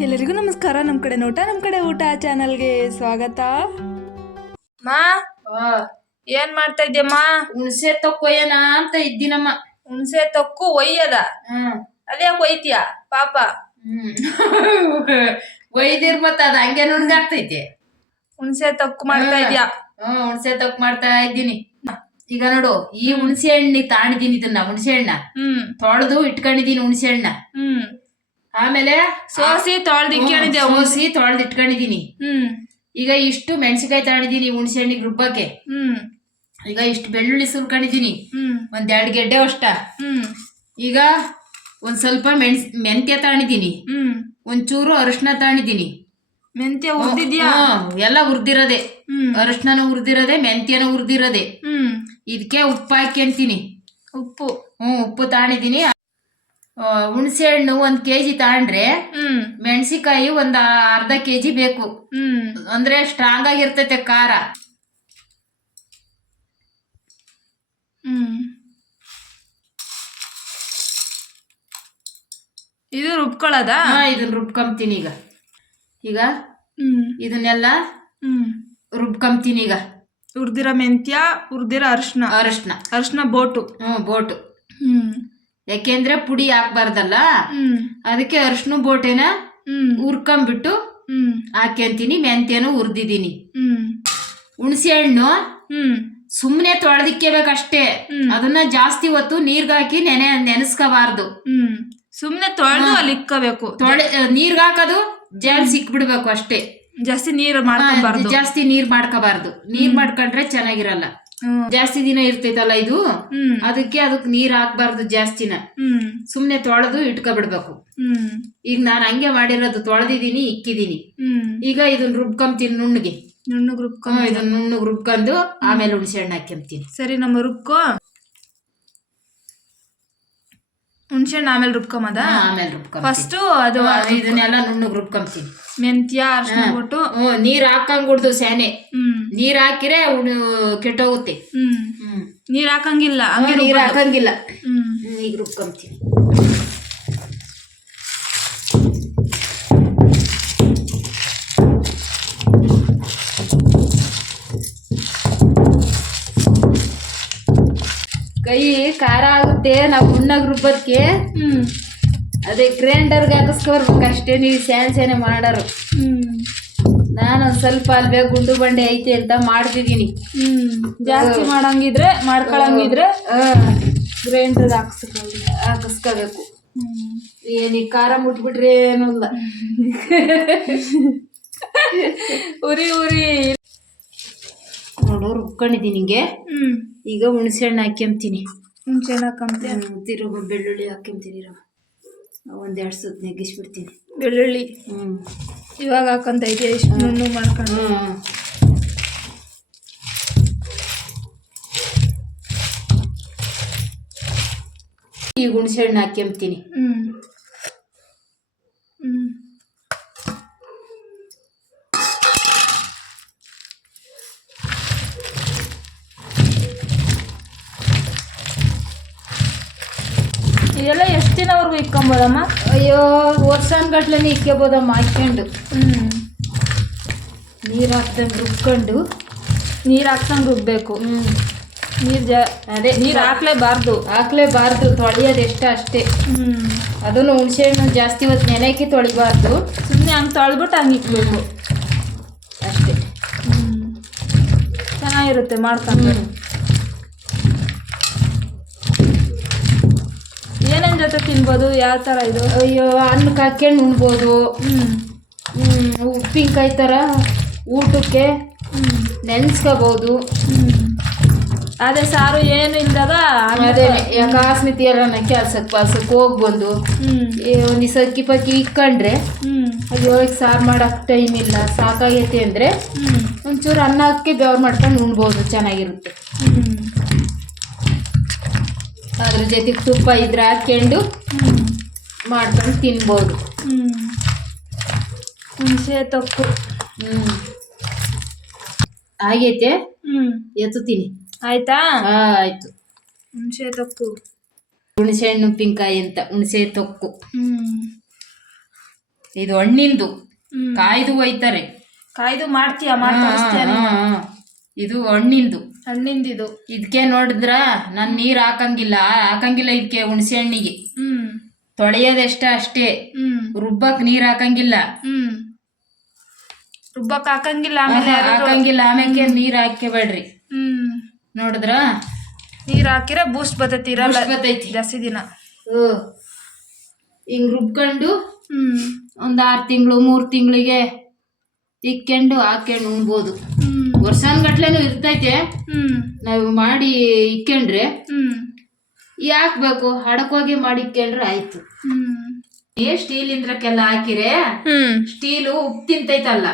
ಎಲ್ಲರಿಗೂ ನಮಸ್ಕಾರ. ನಮ್ಮ ಕಡೆ ನೋಟ ನಮ್ಮ ಕಡೆ ಊಟ ಚಾನಲ್ಗೆ ಸ್ವಾಗತ. ಮಾ ಏನ್ ಮಾಡ್ತಾ ಇದ್ಯಮ್ಮ ಹುಣಸೆ ತಕ್ಕೊಯ್ಯನ ಅಂತ ಇದ್ದೀನಮ್ಮ. ಹುಣಸೆ ತೊಕ್ಕು ಒಯ್ಯದ? ಹ್ಮ್. ಅದ್ಯಾಕೆ ಒಯ್ತೀಯ ಪಾಪ? ಒಯ್ದಿರ್ ಮತ್ತ ಅದ ಹಂಗೆ ನುಣ್ಗಾಗ್ತೈತೆ ಹುಣಸೆ ತೊಕ್ಕು ಮಾಡ್ತಾ ಇದ್ಯಾ? ಹ್ಮ್ ಹುಣಸೆ ತೊಕ್ಕು ಮಾಡ್ತಾ ಇದ್ದೀನಿ. ಈಗ ನೋಡು ಈ ಹುಣಸೆ ಹಣ್ಣಿ ತಾಣಿದೀನಿ ಇದನ್ನ ಹುಣಸೆ ಹಣ್ಣ. ಹ್ಮ್. ತೊಳೆದು ಇಟ್ಕೊಂಡಿದೀನಿ ಹುಣಸೆ ಹಣ್ಣ. ಹ್ಮ್. ಆಮೇಲೆ ಸೋಸಿ ತೊಳ್ದಿಕ್ಕೊಂಡಿದ್ಯಾ ಸೋಸಿ ತೊಳೆದು ಇಟ್ಕೊಂಡಿದೀನಿ ಹ್ಮ್. ಈಗ ಇಷ್ಟು ಮೆಣಸಿನ್ಕಾಯಿ ತಗೊಂಡಿದ್ದೀನಿ ಹುಣಸೆ ಹಣ್ಣಿಗೆ ರುಬ್ಬಕ್ಕೆ ಹ್ಮ್. ಈಗ ಇಷ್ಟು ಬೆಳ್ಳುಳ್ಳಿ ಸುಲ್ಕೊಂಡಿದೀನಿ ಹ್ಮ್. ಒಂದ್ ಎರಡ್ ಗೆಡ್ಡೆ ಅಷ್ಟ. ಹ್ಮ್. ಈಗ ಒಂದ್ ಸ್ವಲ್ಪ ಮೆಣಸ್ ಮೆಂತ್ಯ ತಗೊಂಡಿದೀನಿ ಹ್ಮ್. ಒಂಚೂರು ಅರಿಶಿನ ತಗೊಂಡಿದ್ದೀನಿ. ಮೆಂತ್ಯ ಉರ್ದಿದ್ಯಾ ಎಲ್ಲ ಹುರ್ದಿರೋದೆ. ಹ್ಮ್. ಅರಿಶಿನೂ ಹುರ್ದಿರೋದೆ ಮೆಂತ್ಯನೂ ಹುರ್ದಿರೋದೆ. ಹ್ಮ್. ಇದಕ್ಕೆ ಉಪ್ಪು ಹಾಕ್ಯಂತೀನಿ ಉಪ್ಪು. ಹ್ಮ್ ಉಪ್ಪು ತಾಣಿದೀನಿ ಆ, ಹುಣಸೆ ಹಣ್ಣು ಒಂದ್ ಕೆಜಿ ತಾಂಡ್ರೆ ಹ್ಮ್. ಮೆಣಸಿಕಾಯಿ ಒಂದ್ ಅರ್ಧ ಕೆಜಿ ಬೇಕು. ಹ್ಮ್. ಅಂದ್ರೆ ಸ್ಟ್ರಾಂಗ್ ಆಗಿರ್ತೈತೆ ಖಾರ. ಇದು ರುಬ್ಕೊಳ್ಳೋದ? ಇದನ್ನ ರುಬ್ಕೊಂತೀನಿ ಈಗ. ಈಗ ಇದನ್ನೆಲ್ಲ ಹ್ಮ್. ರುಬ್ಕೊಂತೀನಿ ಈಗ. ಹುರ್ದಿರೋ ಮೆಂತ್ಯ ಉರ್ದಿರ ಅರಿಶಿನ. ಅರಿಶಿನ. ಅರಿಶಿನ ಬೋಟು. ಹ್ಞೂ ಬೋಟು. ಹ್ಮ್. ಯಾಕೆಂದ್ರೆ ಪುಡಿ ಹಾಕ್ಬಾರ್ದಲ್ಲ? ಅದಕ್ಕೆ ಅರ್ಶಿನ ಬೋಟೆನ ಹುರ್ಕೊಂಬಿಟ್ಟು ಹಾಕ್ಯಂತೀನಿ ಮೆಂತ್ಯನೂ ಹುರ್ದಿದ್ದೀನಿ. ಹುಣಸೆ ಹಣ್ಣು ಸುಮ್ಮನೆ ತೊಳೆದಿಕ್ಕಬೇಕಷ್ಟೇ. ಅದನ್ನ ಜಾಸ್ತಿ ಹೊತ್ತು ನೀರ್ಗಾಕಿ ನೆನೆ ನೆನೆಸ್ಕೋಬಾರ್ದು. ಸುಮ್ಮನೆ ಸುಮ್ನೆ ತೊಳೆದು ಅಲ್ಲಿ ಇಕ್ಕಬೇಕು. ತೊಳೆ ನೀರ್ಗ್ ಹಾಕೋದು ಜಲ್ ಸಿಕ್ಬಿಡ್ಬೇಕು ಅಷ್ಟೇ. ಜಾಸ್ತಿ ನೀರು ಮಾಡ್ಕೊಬಾರ್ದು. ಜಾಸ್ತಿ ನೀರ್ ಮಾಡ್ಕೋಬಾರ್ದು. ನೀರ್ ಮಾಡ್ಕೊಂಡ್ರೆ ಚೆನ್ನಾಗಿರಲ್ಲ. ಜಾಸ್ತಿ ದಿನ ಇರ್ತೈತಲ್ಲ ಇದು? ಅದಕ್ಕೆ ಅದಕ್ ನೀರ್ ಹಾಕ್ಬಾರ್ದು ಜಾಸ್ತಿನ. ಹ್ಮ್. ಸುಮ್ನೆ ತೊಳೆದು ಇಟ್ಕೊಬಿಡ್ಬೇಕು. ಹ್ಮ್. ಈಗ ನಾನು ಹಂಗೆ ಮಾಡಿರೋದು ತೊಳೆದಿದೀನಿ ಇಕ್ಕಿದೀನಿ ಹ್ಮ್. ಈಗ ಇದನ್ ರುಬ್ಕೊಂತೀನಿ ನುಣ್ಣಗೆ. ನುಣ್ಣಗ್ ರುಬ್ಕೊಂಡ್ ಇದನ್ನ ನುಣ್ಣಗೆ ರುಬ್ಕೊಂಡು ಆಮೇಲೆ ಹುಣಸೆ ಹಣ್ಣು ಹಾಕ್ಯಂತೀನಿ ಸರಿ ನಮ್ಮ ರುಬ್ಕೋ. ಹುಣ್ಸೆಹಣ್ಣು ಆಮೇಲೆ ರುಬ್ಕೊಂಬದ? ಆಮೇಲೆ ರುಬ್ಕೊಂತೀನಿ ಫಸ್ಟ್ ಅದು ಇದನ್ನೆಲ್ಲ ನುಣ್ಣಗೆ ರುಬ್ಕೊಂತೀನಿ ಮೆಂತ್ಯ ಅರ್ಶಿನ ಬಿಟ್ಟು ಹ್ಮ್ ನೀರ್ ಹಾಕಂಗುಡ್ದು ಸ್ಯಾನೆ. ಹ್ಮ್. ನೀರ್ ಹಾಕಿರೆ ಉಣ್- ಕೆಟ್ಟೋಗುತ್ತೆ. ಹ್ಮ್. ಹ್ಮ್. ನೀರ್ ಹಾಕಂಗಿಲ್ಲ ಹಂಗೆ ನೀರ್ ಹಾಕಂಗಿಲ್ಲ. ಹ್ಮ್. ಹ್ಮ್, ಈಗ ರುಬ್ಕೊಂತೀನಿ ಕೈ ಖಾರ ಆಗುತ್ತೆ ನಾವು ಉಣ್ಣಾಗ ರುಬ್ಬದ್ಕೆ. ಹ್ಮ್. ಅದೇ ಗ್ರೈಂಡರ್ಗೆ ಹಾಕಿಸ್ಕೊಬರ್ಬೇಕು ಅಷ್ಟೇ ನೀವು ಸ್ಯಾನ್ ಸ್ಯಾನೆ ಮಾಡೋರು. ನಾನು ಒಂದು ಸ್ವಲ್ಪ ಅಲ್ವೇ ಗುಂಡು ಬಂಡೆ ಐತೆ ಅಂತ ಮಾಡ್ತಿದ್ದೀನಿ. ಜಾಸ್ತಿ ಮಾಡಂಗಿದ್ರೆ ಮಾಡ್ಕೊಳಂಗಿದ್ರೆ ಗ್ರೈಂಡರ್ ಹಾಕ್ಸ್ಕೊಳ್ಳಿ. ಹಾಕಿಸ್ಕೋಬೇಕು. ಏನಿ ಖಾರ ಮುಟ್ಬಿಟ್ರೆ ಏನೂ ಇಲ್ಲ ಉರಿ ಉರಿ. ನೋಡು ರುಬ್ಕೊಂಡಿದ್ದೀನಿ ಹಿಂಗೆ ಈಗ ಹುಣಸೆ ಹಣ್ಣು ಹಾಕ್ಯಂತೀನಿ ಹುಣ್ಸೆಹಣ್ಣು ಹಾಕೊಂತೀನಿ ತಿರುಗು ಬೆಳ್ಳುಳ್ಳಿ ಹಾಕ್ಯಂತೀನಿ ಒಂದೆರಡು ಸುತ್ತ ನೆಗ್ಗಿಸ್ಬಿಡ್ತೀನಿ. ಬೆಳ್ಳುಳ್ಳಿ? ಹ್ಞೂ ಇವಾಗ ಹಾಕೊಂತ ಇದೆಯಾ? ಇಷ್ಟು ಮಾಡ್ಕೊಂಡು. ಈ ಈಗ ಹುಣಸೆ ಹಣ್ಣು ಹಾಕ್ಯಂತೀನಿ ಹ್ಮ್. ಇದೆಲ್ಲ ಎಷ್ಟು ದಿನವರೆಗೂ ಇಕ್ಕೊಂಬೋದಮ್ಮ? ಅಯ್ಯೋ ವರ್ಷಾನ್ಗಟ್ಲೆ ಇಕ್ಕೋಬೋದಮ್ಮ ಹಾಕ್ಕೊಂಡು ಹ್ಮ್. ನೀರು ಹಾಕ್ದಂಗೆ ರುಬ್ಕೊಂಡು. ನೀರು ಹಾಕ್ಸಂಗ್ ರುಬ್ಬೇಕು. ಹ್ಞೂ ನೀರು ಜಾ ಅದೇ ನೀರು ಹಾಕ್ಲೇಬಾರ್ದು. ಹಾಕ್ಲೇಬಾರ್ದು ತೊಳೆಯೋದು ಎಷ್ಟು ಅಷ್ಟೇ. ಹ್ಞೂ ಅದನ್ನು ಹುಣಸೆ ಹಣ್ಣು ಜಾಸ್ತಿ ಹೊತ್ತು ನೆನೆಕ್ಕೆ ತೊಳಿಬಾರ್ದು. ಸುಮ್ಮನೆ ಹಂಗೆ ತೊಳೆದ್ಬಿಟ್ಟು ಹಂಗೆ ಇಕ್ಬೇಕು. ಅಷ್ಟೇ. ಚೆನ್ನಾಗಿರುತ್ತೆ ಮಾಡ್ಕೊಂಡು ಜೊತೆ ತಿನ್ಬೋದು ಯಾವ ಥರ ಇದು? ಅಯ್ಯೋ ಅನ್ನಕ್ಕೆ ಹಾಕ್ಯಂಡು ಉಣ್ಬೋದು. ಉಪ್ಪಿನಕಾಯಿ ಥರ ಊಟಕ್ಕೆ ನೆನೆಸ್ಕೋಬೋದು. ಅದೇ ಸಾರು ಏನು ಇಲ್ಲದಾಗ ಅದೇ ಕಾಸ್ಮಿತಿ ಎಲ್ಲ ಕೆಲ್ಸಕ್ಕೆ ಪಾಲ್ಸಕ್ಕೆ ಹೋಗಿ ಬಂದು ಒಂದು ಸಕ್ಕಿ ಅಕ್ಕಿ ಪಕ್ಕಿ ಇಕ್ಕಂಡ್ರೆ ಅಯ್ಯೋ ಈಗ ಸಾರು ಮಾಡೋಕ್ಕೆ ಟೈಮ್ ಇಲ್ಲ ಸಾಕಾಗೈತೆ ಅಂದರೆ ಒಂಚೂರು ಅನ್ನಕ್ಕೆ ಬೆವ್ರು ಮಾಡ್ಕೊಂಡು ಉಣ್ಬೋದು ಚೆನ್ನಾಗಿರುತ್ತೆ. ಅದ್ರ ಜೊತೆಗೆ ತುಪ್ಪ ಇದ್ರೆ ಹಾಕ್ಕೊಂಡು ಮಾಡ್ಕೊಂಡು ತಿನ್ಬೋದು. ಹುಣಸೆ ತಪ್ಪು ಹ್ಮ್. ಆಗೈತೆ? ಹ್ಮ್. ಎತ್ತುತ್ತೀನಿ. ಆಯ್ತಾ? ಆಯ್ತು. ಹುಣಸೆ ತಪ್ಪು ಹುಣಸೆ ಹಣ್ಣು ಉಪ್ಪಿನಕಾಯಿ ಅಂತ ಹುಣಸೆ ತೊಕ್ಕು. ಹ್ಮ್. ಇದು ಹಣ್ಣಿಂದು. ಕಾಯ್ದು ಒಯ್ತಾರೆ. ಕಾಯ್ದು ಮಾಡ್ತೀಯ? ಮಾಡಿ ಇದು ಹಣ್ಣಿಂದು. ಹಣ್ಣಿಂದಿದು. ಇದಕ್ಕೆ ನೋಡಿದ್ರ ನಾನು ನೀರು ಹಾಕಂಗಿಲ್ಲ. ಹಾಕಂಗಿಲ್ಲ ಇದಕ್ಕೆ ಹುಣಸೆ ಹಣ್ಣಿಗೆ. ಹ್ಮ್. ತೊಳೆಯೋದೆಷ್ಟ ಅಷ್ಟೇ. ಹ್ಮ್. ರುಬ್ಬಕ್ ನೀರ್ ಹಾಕಂಗಿಲ್ಲ. ಹ್ಮ್. ರುಬ್ಬಕ್ ಹಾಕಂಗಿಲ್ಲ ಆಮೇಲೆ ಹಾಕಂಗಿಲ್ಲ. ಆಮೇಲೆ ನೀರ್ ಹಾಕ್ಯಬೇಡ್ರಿ. ಹ್ಮ್. ನೋಡಿದ್ರ? ನೀರ್ ಹಾಕಿರ ಬೂಸ್ಟ್ ಬರ್ತೈತಿ ಇರಲ್ಲ. ಬೂಸ್ಟ್ ಬರ್ತೈತಿ. ಜಾಸ್ತಿ ದಿನ. ಹಿಂಗ್ ರುಬ್ಕೊಂಡು ಹ್ಮ್. ಒಂದ್ ಆರ್ ತಿಂಗಳು ಮೂರ್ ತಿಂಗಳಿಗೆ ಇಕ್ಕೊಂಡು ಹಾಕ್ಕೊಂಡು ಉಣ್ಬೋದು ವರ್ಷಾನ್ಗಟ್ಲೆನೂ ಇರ್ತೈತೆ. ನಾವ್ ನಾವು ಮಾಡಿ ಇಕ್ಕೊಂಡ್ರೆ ಯಾಕ್ ಬೇಕು? ಹಡಕೋಗಿ ಮಾಡಿ ಇಕ್ಕೊಂಡ್ರೆ ಆಯ್ತು. ಏ ಸ್ಟೀಲ್ ಇಂದ್ರಕ್ಕೆಲ್ಲ ಹಾಕಿರೆ ಸ್ಟೀಲು ಉಪ್ಪು ತಿಂತೈತಲ್ಲ.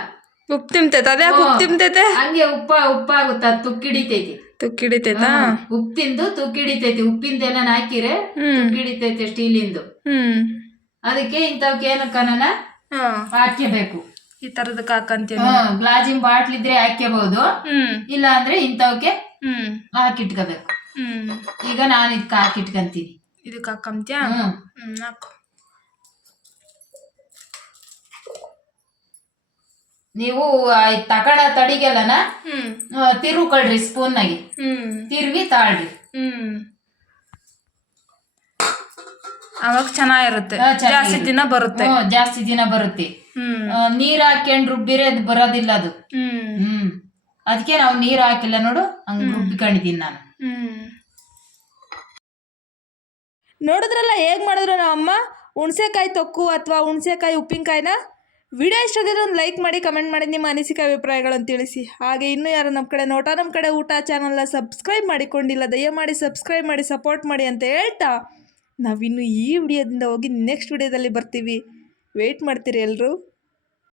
ಉಪ್ಪು ತಿಂತೈತೆ. ಅದೇ ಉಪ್ಪು ತಿಂತೈತೆ? ಹಂಗೆ ಉಪ್ಪ ಉಪ್ಪಾಗುತ್ತ? ತುಕ್ಕಿಡಿತೈತಿ. ತುಕ್ಕಿಡಿತೈತಾ? ಉಪ್ಪು ತಿಂದು ತುಕ್ಕಿಡಿತೈತಿ. ಉಪ್ಪಿಂದ ಹಾಕಿರೆ ಹ್ಮ್. ತುಕ್ಕಿಡಿತೈತೆ ಸ್ಟೀಲಿಂದು. ಅದಕ್ಕೆ ಇಂಥವಕ್ಕೆ ಏನಕ್ಕನ ಹಾಕಬೇಕು ಹಾಕ್ಯಬೇಕು. ಈ ತರದ ಹಾಕಂತೀನಿ ಗ್ಲಾಜಿನ್ ಬಾಟ್ಲ್ ಇದ್ರೆ ಹಾಕ್ಯಬಹುದು ಹ್ಮ್. ಇಲ್ಲ ಅಂದ್ರೆ ಇಂಥವಕ್ಕೆ ಹ್ಮ್. ಹಾಕಿಟ್ಕೋಬೇಕು. ಹ್ಮ್. ಈಗ ನಾನು ಇದಕ್ಕೆ ಹಾಕಿಟ್ಕಂತೀನಿ. ಇದಕ್ಕೆ ಹಾಕಂತ್ಯಾ ಹ್ಮ್. ಹ್ಮ್ ಹಾಕು. ನೀವು ತಕಡ ತಡಿಗೆಲ್ಲನ ತಿರುಕೊಳ್ರಿ ಸ್ಪೂನ್ನಾಗಿ ಹ್ಮ್. ತಿರ್ವಿ ತಾಳ್ರಿ. ಹ್ಮ್. ಅವಾಗ ಚೆನ್ನಾಗಿರುತ್ತೆ. ಹಾ, ಚೆನ್ನಾಗಿರುತ್ತೆ. ಜಾಸ್ತಿ ದಿನ ಬರುತ್ತೆ. ಹ್ಮ್, ಜಾಸ್ತಿ ದಿನ ಬರುತ್ತೆ. ಹ್ಮ್. ಆ, ನೀರ್ ಹಾಕೊಂಡ್ ರುಬ್ಬಿರೆ ಅದು ಬರೋದಿಲ್ಲ ಅದು. ಹ್ಮ್. ಹ್ಮ್. ಅದಕ್ಕೆ ನಾವು ನೀರ್ ಹಾಕಿಲ್ಲ ನೋಡು ಹಂಗ್ ರುಬ್ಬಿಕೊಂಡಿದ್ದೀನಿ ನಾನು. ಹ್ಮ್. ನೋಡಿದ್ರಲ್ಲ ಹೇಗ್ ಮಾಡಿದ್ರು ನಮ್ಮ ಅಮ್ಮ? ಹುಣ್ಸೆಕಾಯಿ ತೊಕ್ಕು ಅಥವಾ ಹುಣ್ಸೆಕಾಯಿ ಉಪ್ಪಿನಕಾಯಿನ? ವಿಡಿಯೋ ಇಷ್ಟ ಆಗಿದ್ರೆ ಒಂದು ಲೈಕ್ ಮಾಡಿ ಕಮೆಂಟ್ ಮಾಡಿ ನಿಮ್ಮ ಅನಿಸಿಕೆ ಅಭಿಪ್ರಾಯಗಳನ್ನು ತಿಳಿಸಿ. ಹಾಗೆ ಇನ್ನೂ ಯಾರು ನಮ್ಮ ಕಡೆ ನೋಟ ನಮ್ಮ ಕಡೆ ಊಟ ಚಾನಲ್ನ ಸಬ್ಸ್ಕ್ರೈಬ್ ಮಾಡಿಕೊಂಡಿಲ್ಲ ದಯಮಾಡಿ ಸಬ್ಸ್ಕ್ರೈಬ್ ಮಾಡಿ ಸಪೋರ್ಟ್ ಮಾಡಿ ಅಂತ ಹೇಳ್ತಾ ನಾವಿನ್ನು ಈ ವಿಡಿಯೋದಿಂದ ಹೋಗಿ ನೆಕ್ಸ್ಟ್ ವಿಡಿಯೋದಲ್ಲಿ ಬರ್ತೀವಿ. ವೆಯ್ಟ್ ಮಾಡ್ತೀರಿ ಎಲ್ಲರೂ